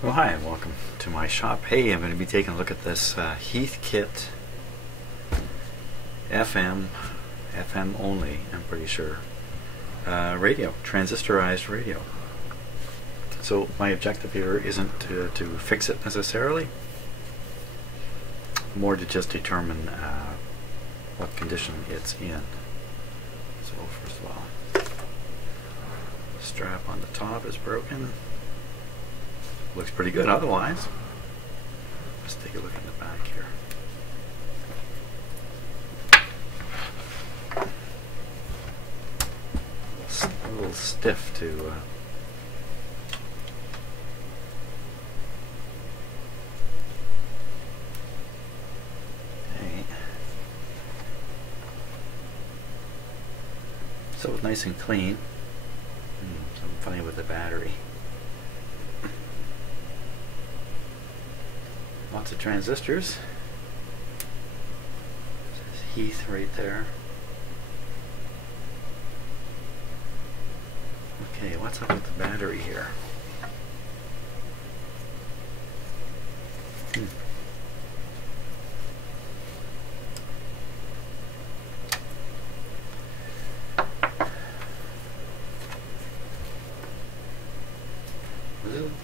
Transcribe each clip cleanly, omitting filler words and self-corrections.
Well, hi and welcome to my shop. Hey, I'm going to be taking a look at this Heathkit FM only, I'm pretty sure, radio, transistorized radio. So my objective here isn't to fix it necessarily, more to just determine what condition it's in. So first of all, the strap on the top is broken. Looks pretty good otherwise. Let's take a look in the back here. A little stiff to okay. So it's nice and clean. Something funny with the battery. Lots of transistors. There's Heath right there. Okay, what's up with the battery here?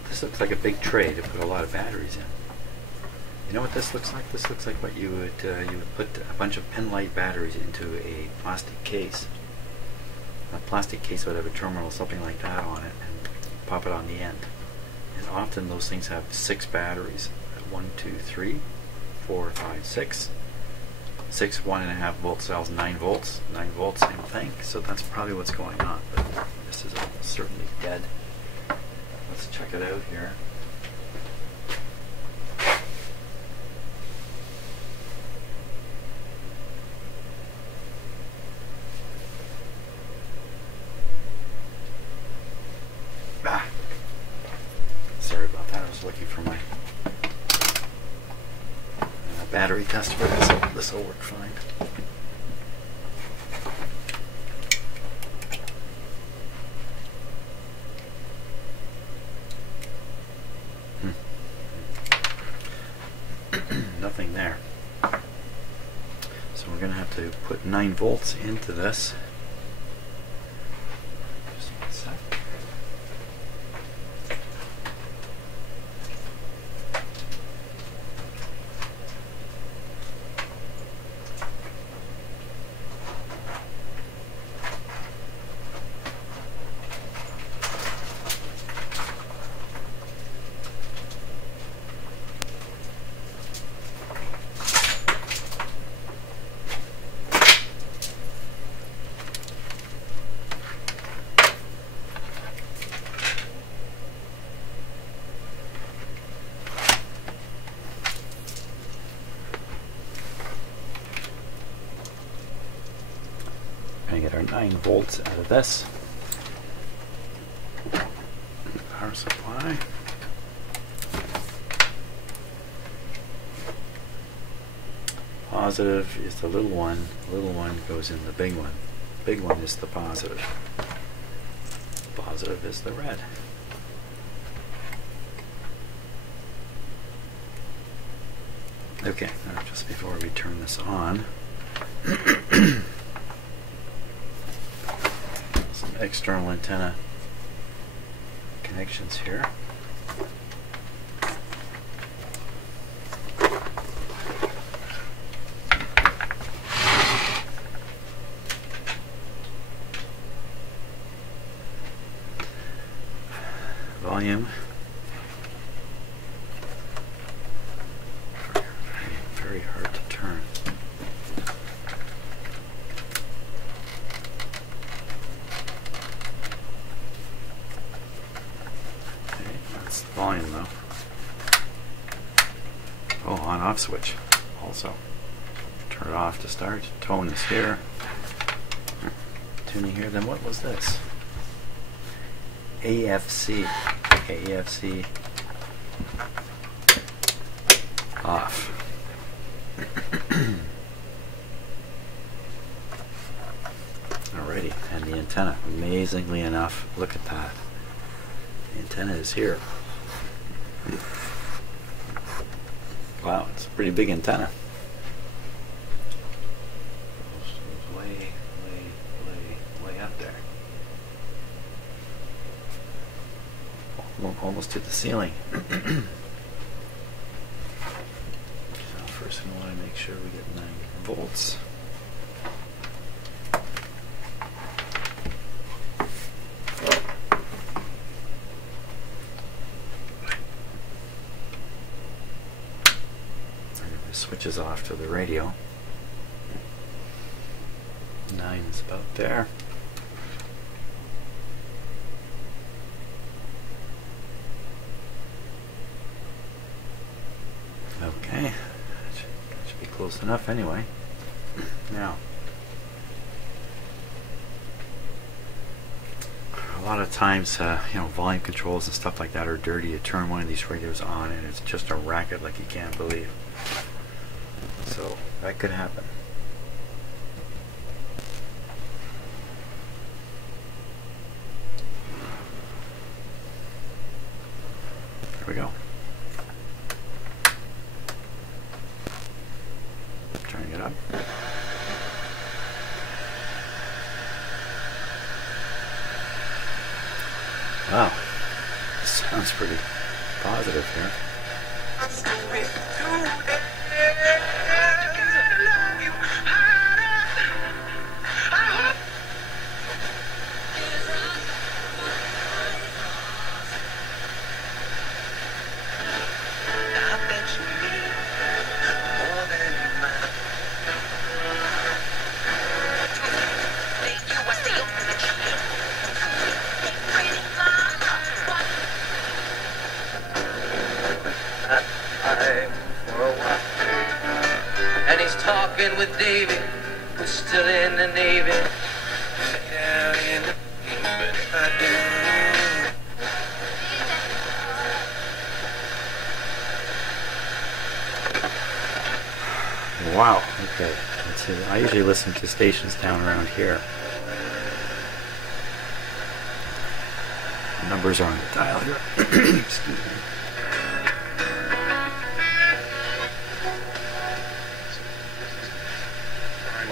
This looks like a big tray to put a lot of batteries in. You know what this looks like? This looks like what you would put a bunch of pin light batteries into a plastic case. A plastic case would have a terminal, something like that on it, and pop it on the end. And often those things have 6 batteries. 1, 2, 3, 4, 5, 6. 6 1.5 volt cells, 9 volts. 9 volts, same thing. So that's probably what's going on. But this is almost certainly dead. Let's check it out here. Sorry about that, I was looking for my battery tester, but this will work fine. Nothing there. So we're going to have to put 9 volts into this. Just one sec. Get our 9 volts out of this. Power supply. Positive is the little one. The little one goes in the big one. Big one is the positive. Positive is the red. Okay, now just before we turn this on, external antenna connections here. Volume. Very hard to turn. Volume though. Oh, on off switch also. Turn it off to start. Tone is here. Tuning here. Then what was this? AFC. AFC off. Alrighty, and the antenna. Amazingly enough, look at that. The antenna is here. Wow, it's a pretty big antenna. Way, way up there. Almost to the ceiling. So first we want to make sure we get 9 volts. Switches off to the radio. 9 is about there. Okay, that should be close enough anyway. Now, a lot of times, volume controls and stuff like that are dirty. You turn one of these radios on and it's just a racket like you can't believe. So that could happen. There we go. Turning it up. Wow, this sounds pretty positive here. And he's talking with David, who's still in the Navy. Wow, okay. Let's see. I usually listen to stations down around here. The numbers are on the dial here. Excuse me.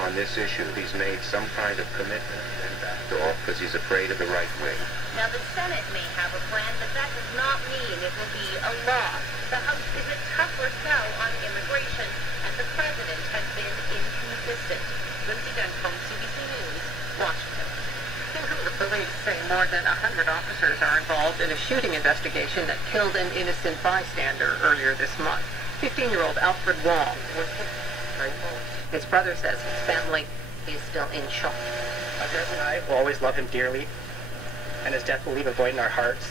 On this issue, he's made some kind of commitment and backed off because he's afraid of the right wing. Now, the Senate may have a plan, but that does not mean it will be a law. The House is a tougher sell on immigration, and the President has been inconsistent. Lindsay Duncombe, CBC News, Washington. The police say more than 100 officers are involved in a shooting investigation that killed an innocent bystander earlier this month. 15-year-old Alfred Wong was hit. His brother says his family is still in shock. My parents and I will always love him dearly, and his death will leave a void in our hearts.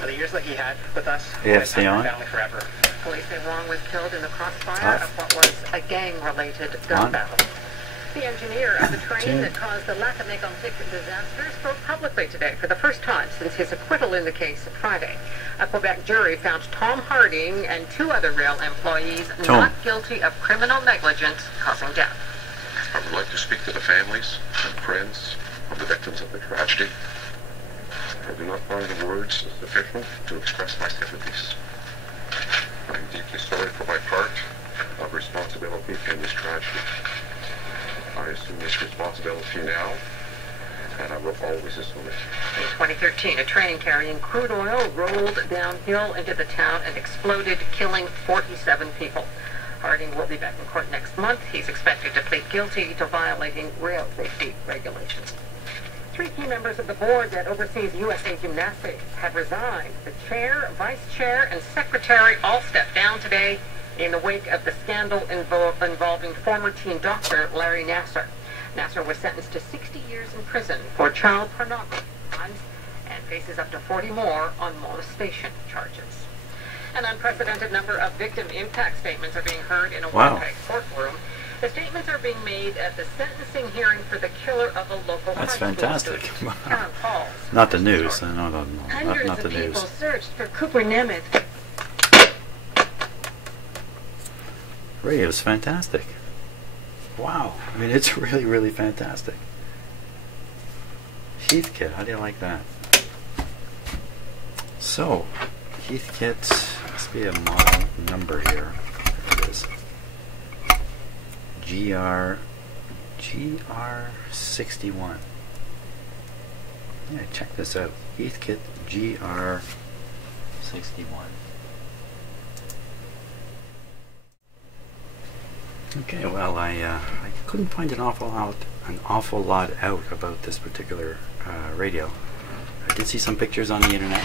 For the years that he had with us, Yeah, will stay impact on. our family forever. Police say Wong was killed in the crossfire Tough. of what was a gang-related gun On. battle. The engineer of the train that caused the Lac-Mégantic disaster spoke publicly today for the first time since his acquittal in the case Friday. A Quebec jury found Tom Harding and 2 other rail employees not guilty of criminal negligence causing death. I would like to speak to the families and friends of the victims of the tragedy. I do not find the words sufficient to express my sympathies. I am deeply sorry for my part of responsibility in this tragedy. I assume this responsibility now, and I will always assume it. In 2013, a train carrying crude oil rolled downhill into the town and exploded, killing 47 people. Harding will be back in court next month. He's expected to plead guilty to violating rail safety regulations. 3 key members of the board that oversees USA Gymnastics have resigned. The chair, vice chair, and secretary all stepped down today in the wake of the scandal involving former teen doctor Larry Nassar. Nassar was sentenced to 60 years in prison for child pornography crimes and faces up to 40 more on molestation charges. An unprecedented number of victim impact statements are being heard in a Winnipeg courtroom. The statements are being made at the sentencing hearing for the killer of a local That's high school fantastic. student. Karen Pauls. Not the news. No, Hundreds not the of people news. searched for Cooper Nemeth. Radio is fantastic. Wow. I mean, it's really, really fantastic. Heathkit, how do you like that? So, Heathkit, must be a model number here. There it is. GR-61. Yeah, check this out. Heathkit GR-61. Okay, well, I couldn't find an awful lot out about this particular radio. I did see some pictures on the internet.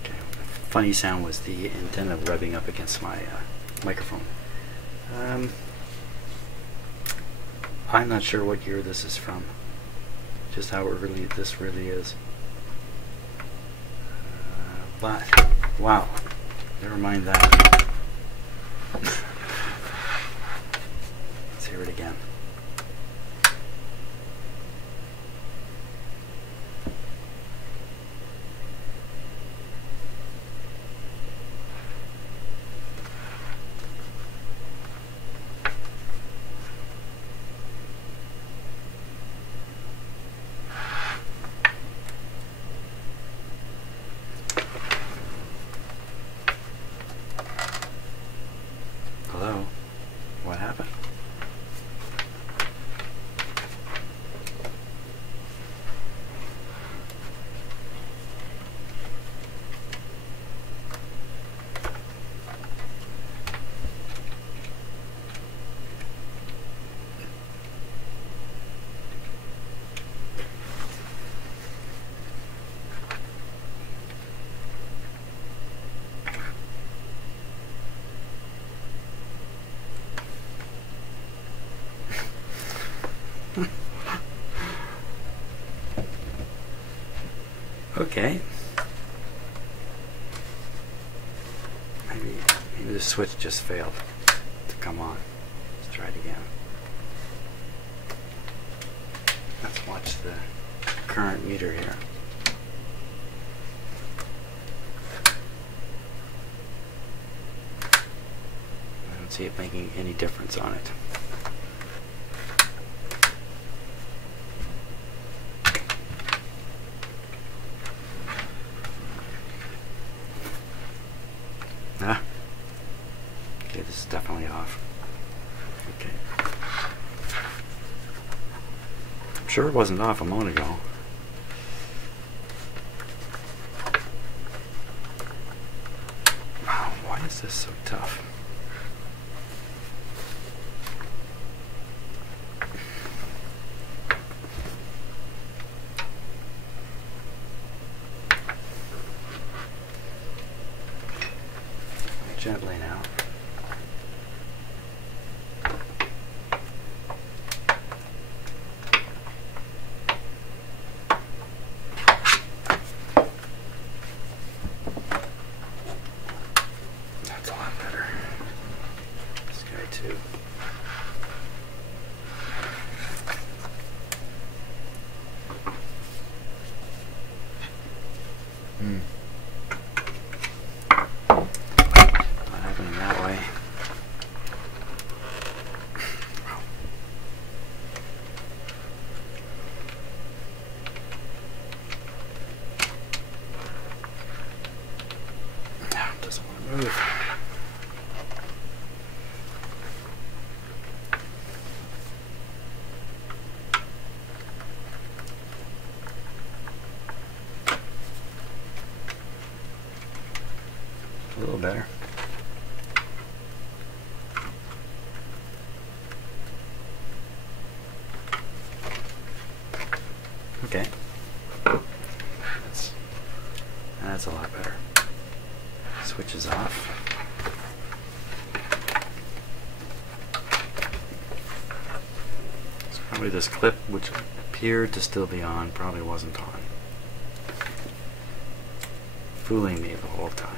Okay, funny sound was the antenna rubbing up against my microphone. I'm not sure what year this is from. Just how early this really is. But, wow, never mind that. Let's hear it again. Hello? What happened? Okay. Maybe the switch just failed to come on. Let's try it again. Let's watch the current meter here. I don't see it making any difference on it. Okay, this is definitely off. Okay. I'm sure it wasn't off a moment ago. Wow, why is this so tough? Gently now. That's a lot better. This guy too. Doesn't want to move. A little better. Okay. That's a lot better. Switch is off. So probably this clip, which appeared to still be on, probably wasn't on. Fooling me the whole time.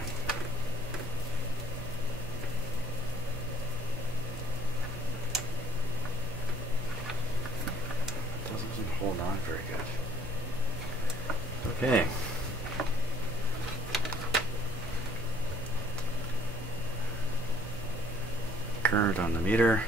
Doesn't hold on very good. Okay. Current on the meter.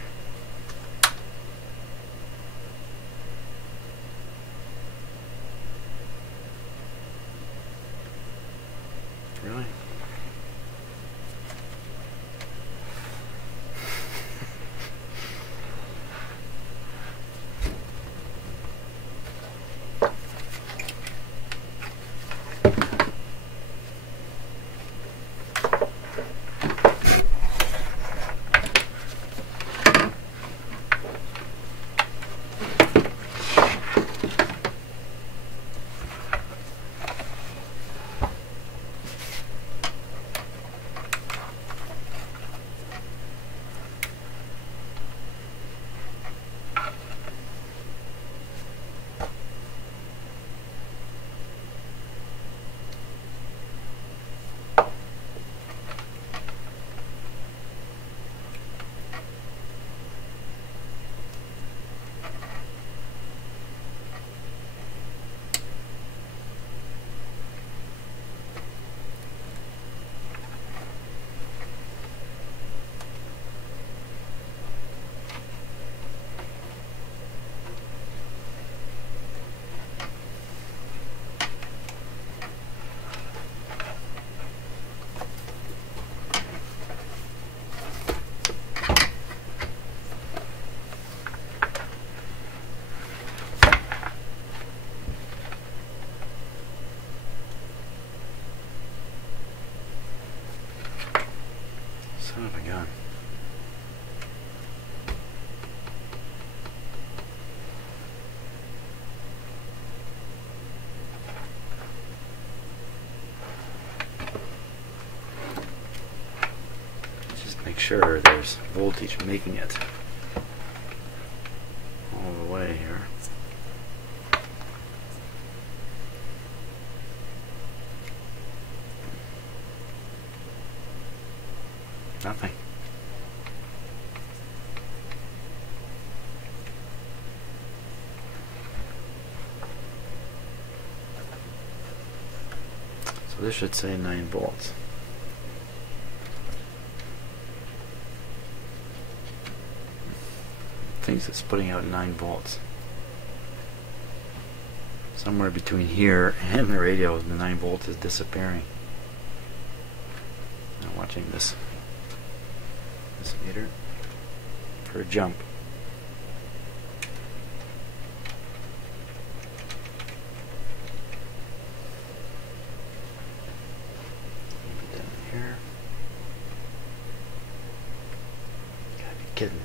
sure there's voltage making it all the way here. Nothing. So this should say 9 volts. Thinks it's putting out 9 volts. Somewhere between here and the radio, the 9 volts is disappearing. Now watching this meter for a jump. Down here. You gotta be kidding me.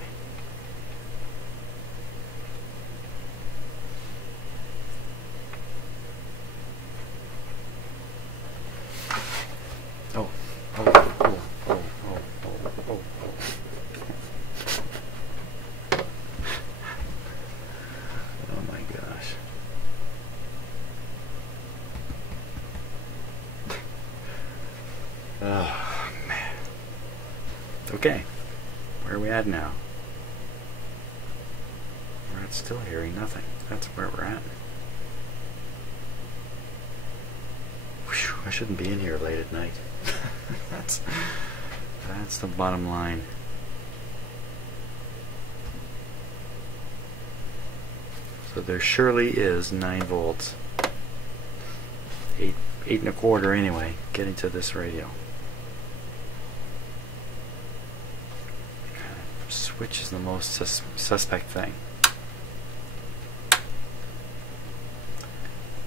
Oh, oh, oh, oh, oh, oh, oh, oh. Oh my gosh. Oh, man. Okay, where are we at now? We're at still hearing nothing. That's where we're at. Whew, I shouldn't be in here late at night. That's the bottom line. So there surely is 9 volts. 8 1/4 anyway, getting to this radio. Switch is the most suspect thing.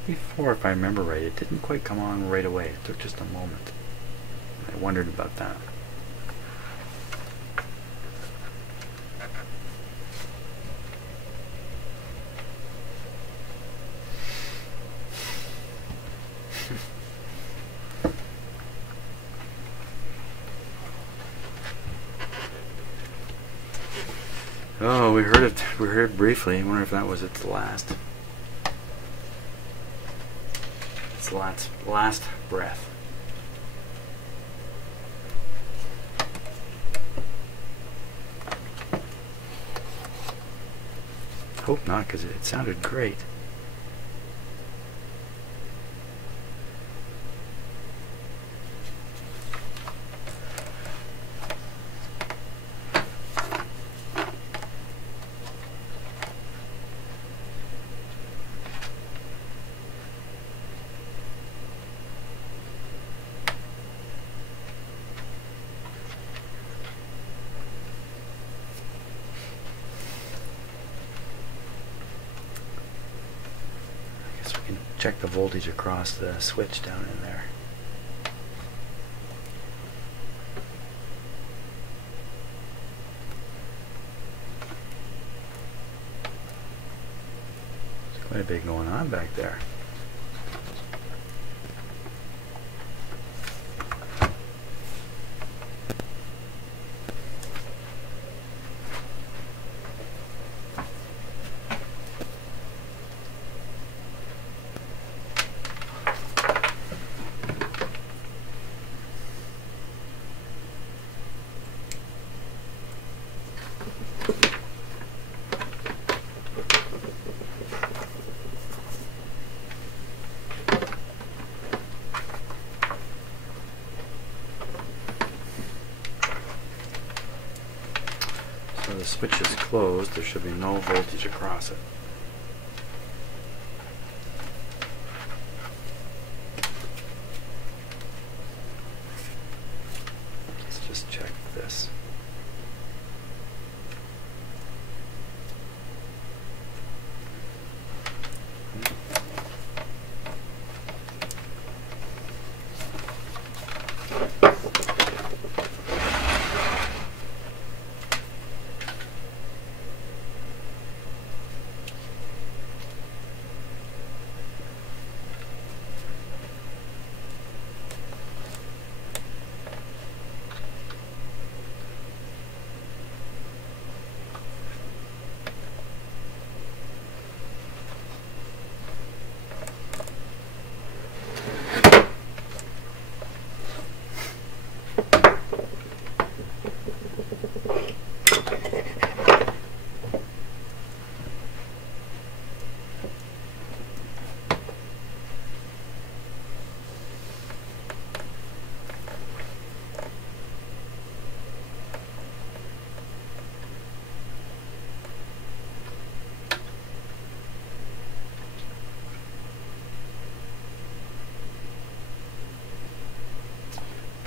Before, if I remember right, it didn't quite come on right away. It took just a moment. I wondered about that. Oh, we heard it. We heard it briefly. I wonder if that was its last. Its last breath. Hope not, because it sounded great. Check the voltage across the switch down in there. There's quite a bit going on back there. The switch is closed, there should be no voltage across it. Let's just check this.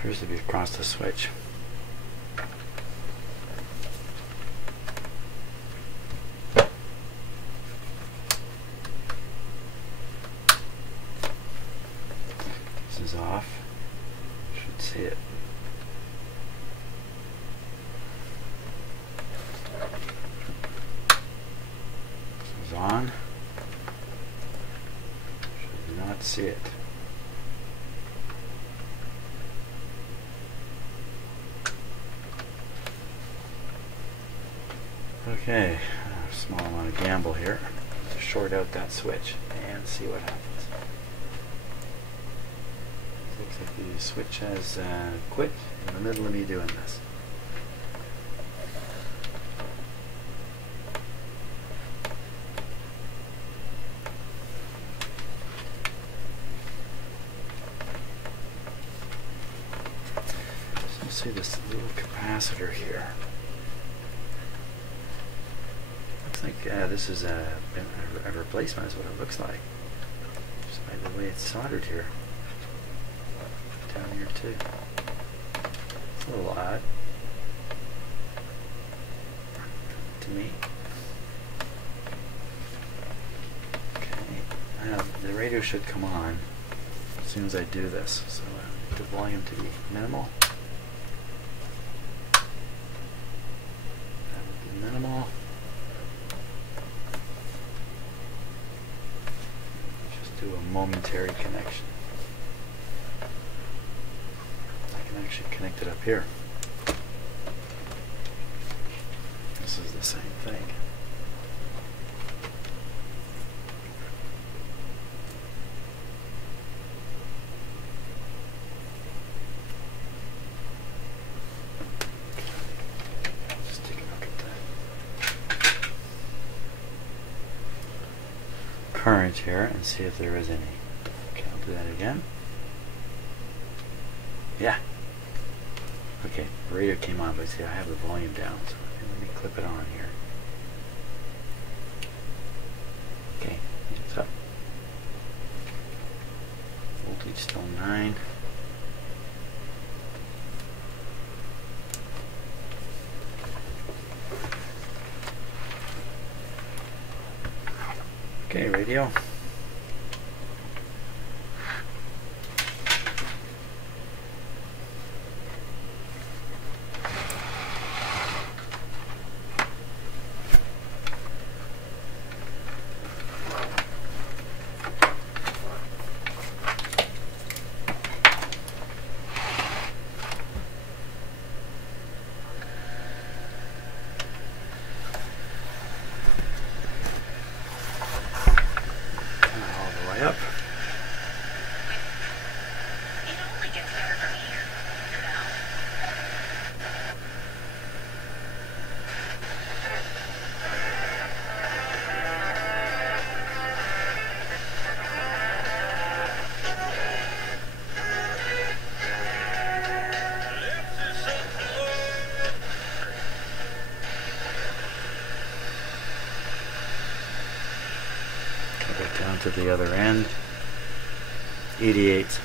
Appears to be across the switch. This is off. Should see it. This is on. Should not see it. Okay, a small amount of gamble here. Just short out that switch and see what happens. Looks like the switch has quit in the middle of me doing this. So you see this little capacitor here. Looks like this is a replacement is what it looks like. Just by the way it's soldered here. Down here too. It's a little odd to me. Okay, now the radio should come on as soon as I do this. So I need the volume to be minimal. That would be minimal. Just do a momentary connection. I can actually connect it up here. This is the same thing. Just take a look at that current here and see if there is any. Okay, I'll do that again. Yeah. Okay, the radio came on, but see, I have the volume down, so let me clip it on here. Okay, it's up. Voltage still 9. Okay, radio. Up. It only gets better from here. Go down to the other end. 88.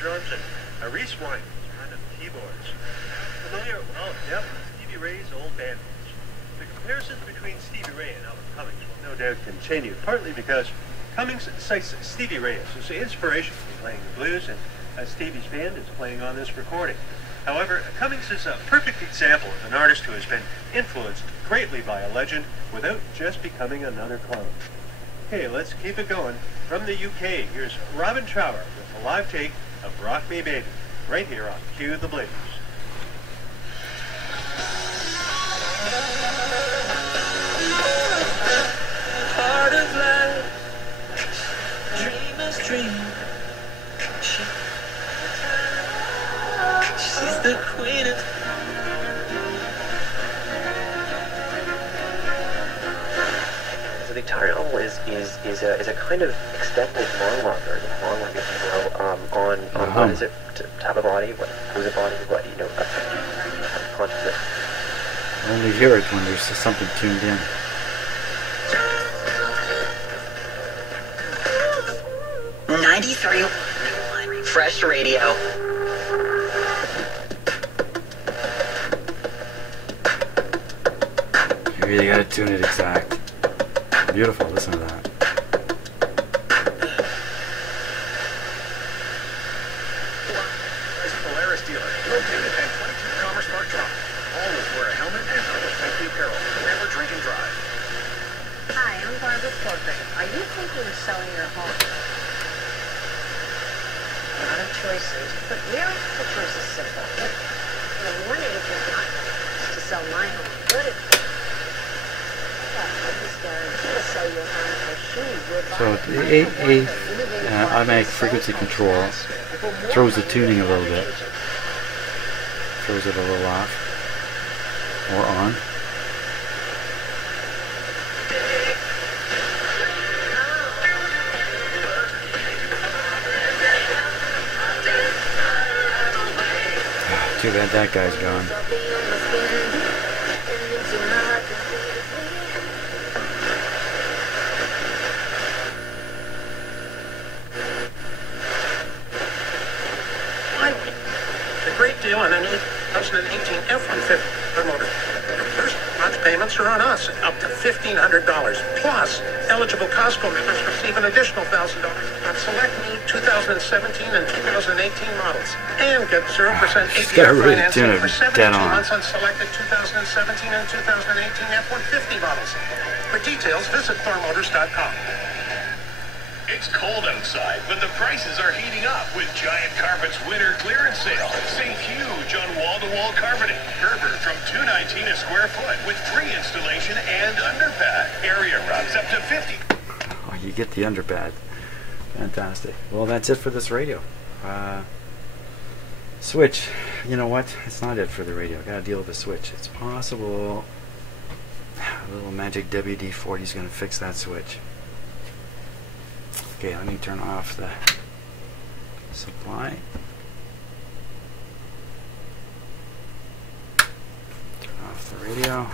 Drums and a Reese wine kind of keyboards. Familiar? Well, yep, Stevie Ray's old band. The comparisons between Stevie Ray and Albert Cummings will no doubt continue, partly because Cummings cites Stevie Ray as his inspiration for playing the blues, and Stevie's band is playing on this recording. However, Cummings is a perfect example of an artist who has been influenced greatly by a legend without just becoming another clone. Okay, let's keep it going. From the UK, here's Robin Trower with a live take of Rock Me Baby, right here on Cue the Blues. Part of life, dreamer's dream. She's the queen of... So the tunnel is a kind of extended monologue, or the monologue, if you will, on what is it to have a body, what is a body, what, you know, consciousness. Only hear it when there's something tuned in. 93.1 Fresh Radio. You really gotta tune it exact. Beautiful, listen to that. Polaris dealer, located at 22 Commerce Park Drive. Always wear a helmet and other safety apparel. Never drink and drive. Hi, I'm Barbara Corcoran. Are you thinking of selling your home? A lot of choices, but really the choice is simple. One agent not to sell my home. Good at So the automatic frequency control throws the tuning a little bit, throws it a little off or on. Too bad that guy's gone. Great deal on any 2018 F-150 motor. First month payments are on us, up to $1,500. Plus, eligible Costco members receive an additional $1,000 on select new 2017 and 2018 models. And get 0% APR really financing for 72 on. months on selected 2017 and 2018 F-150 models. For details, visit thormotors.com. It's cold outside, but the prices are heating up with Giant Carpet's winter clearance sale. Save huge on wall-to-wall carpeting. Gerber from $2.19 a square foot with free installation and underpad. Area rugs up to 50. Oh, you get the underpad. Fantastic. Well, that's it for this radio. Switch. You know what? It's not it for the radio. Got to deal with the switch. It's possible a little magic WD-40 is going to fix that switch. Okay, let me turn off the supply. Turn off the radio.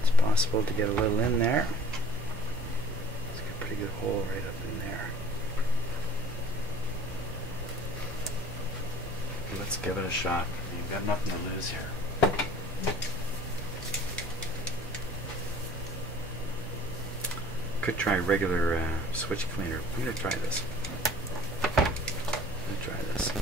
It's possible to get a little in there. It's got a pretty good hole right up in there. Let's give it a shot. You've got nothing to lose here. Could try regular switch cleaner. I'm going to try this. Let me try this.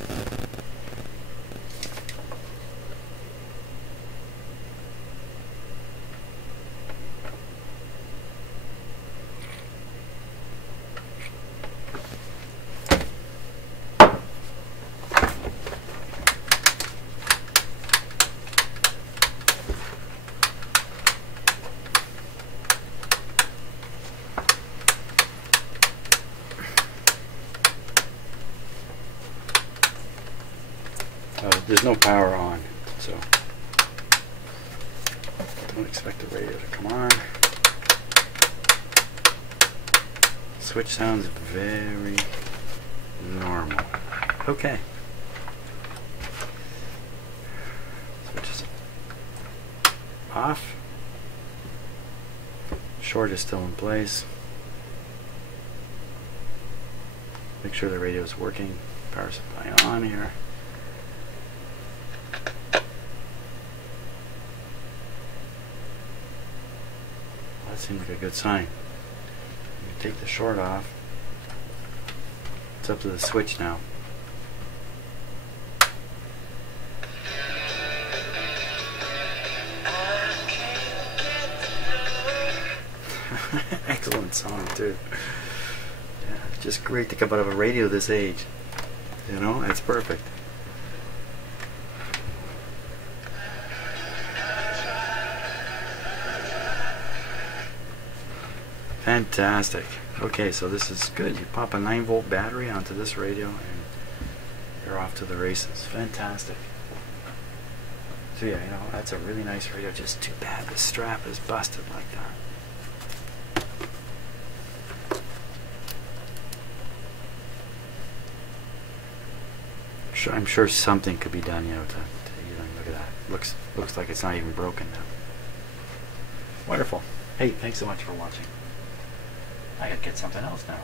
There's no power on, so don't expect the radio to come on. Switch sounds very normal. Okay. Switch is off. Short is still in place. Make sure the radio is working. Power supply on here. That seems like a good sign. You take the short off. It's up to the switch now. Excellent song too. Yeah, just great to come out of a radio this age. You know, it's perfect. Fantastic. Okay, so this is good. You pop a 9-volt battery onto this radio and you're off to the races. Fantastic. So yeah, you know, that's a really nice radio. Just too bad the strap is busted like that. I'm sure something could be done, you know, to look at that. Looks like it's not even broken now. Wonderful. Hey, thanks so much for watching. I gotta get something else now.